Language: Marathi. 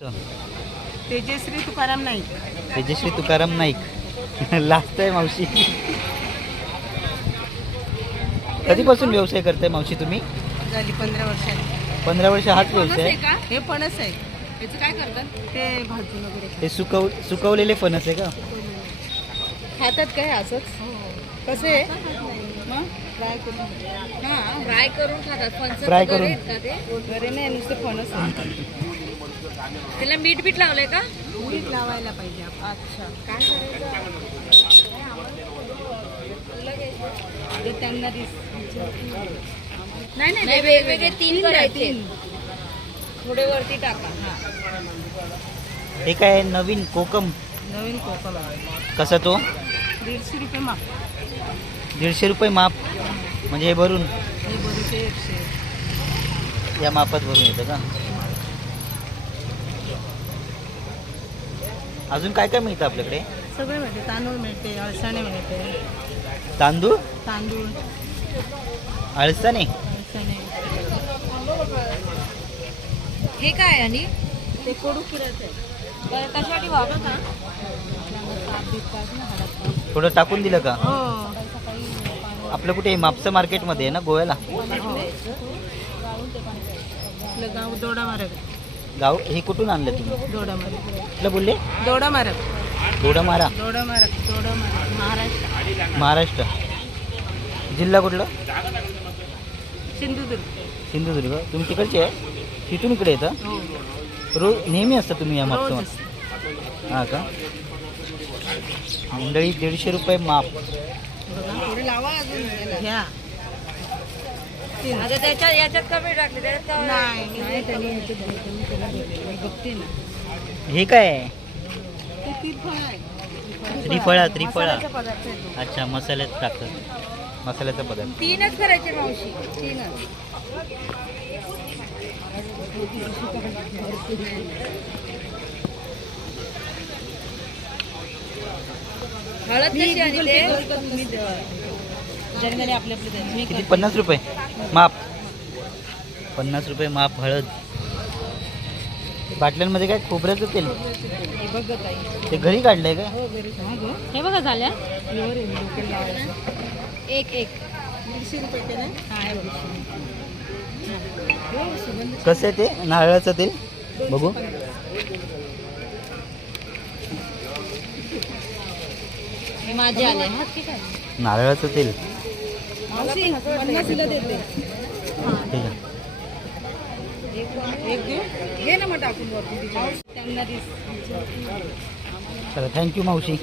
तेजश्री तुकाराम नाईक. तेजश्री तुकाराम नाईक. लास्ट आहे मावशी. कधीपासून व्यवसाय करताय मावशी तुम्ही? झाली 15 वर्ष. 15 वर्ष हाच व्यवसाय? हे फणस आहे. त्याचं काय करतात? ते भाजून वगैरे ते सुकवलेले फणस आहे का? खातात काय असंच? कसे फ्राय करून. हां, फ्राय करून खातात. फणस फ्राय करून वगैरे नाही, नुसते फणस. त्याला मीठ बीठ लावलंय का? मीठ लावायला पाहिजे. अच्छा, काय करायचं? त्यांना नाही वेगवेगळे 3 करायचे. थोडे वरती टाका. हे काय नवीन कोकम? नवीन कोकम कसा तो? 150 रुपये माप. 150 रुपये माप म्हणजे हे भरून? हे बरीचे 100. या मापात भरून येतं का? अजून काय काय मिळतं आपल्याकडे? सगळे मिळते. तांदूळ मिळते, अळसाणे मिळते. तांदूळ? तांदूळ, अळसाणे? अळसाणे. हे काय आणि ते कोडू किराचं आहे. कशासाठी वापरता? थोडं टाकून दिलं का? हो. आपलं कुठे मापसा मार्केटमध्ये आहे ना, गोव्याला? आपलं गाव दोडा मार्ग. गाव हे कुठून आणलं तुम्ही? दोडा मार्ग. कुठलं बोलले? दोडा मार्ग. दोडामारा? दोडा मार्ग. दोडा मार्ग. महाराष्ट्र. महाराष्ट्र. जिल्हा कुठलं? सिंधुदुर्ग. सिंधुदुर्ग. तुम्ही तिकडचे आहे? तिथून इकडे येतं? हो. रोज नेहमी असतं तुम्ही या रोज मापसा? असते. हां का? मंडळी 150 रुपये माप. थोडे लावा अजून. घ्या. आता याच्यात कमी टाकले त्याच्यात नाही त्यांनी मी बघते ना. हे काय आहे? ते तिरफळ आहे. त्रिफळा? त्रिफळा, मसाल्याचा पदार्थ आहे तो. अच्छा. मसाल्यात टाकतात. मसाल्याचा पदार्थ. 3च करायचे मावशी. 3च. हळद कशी आणि ते जनरली आपल्या किती? 50 रुपये माप? 50 रुपये माप हळद. बाटल्यांमध्ये काय खोबऱ्याचं तेल? ते घरी काढलंय का? हे बघा झाल्या. एक 150 रुपये ते ना. कसं आहे ते नारळाचं तेल? बघू. माझे आले. नारळाचं तेल. 50 देते. ठीक आहे. एक देऊ? घे ना मग टाकून वरती. त्यांना चला, थँक्यू मावशी.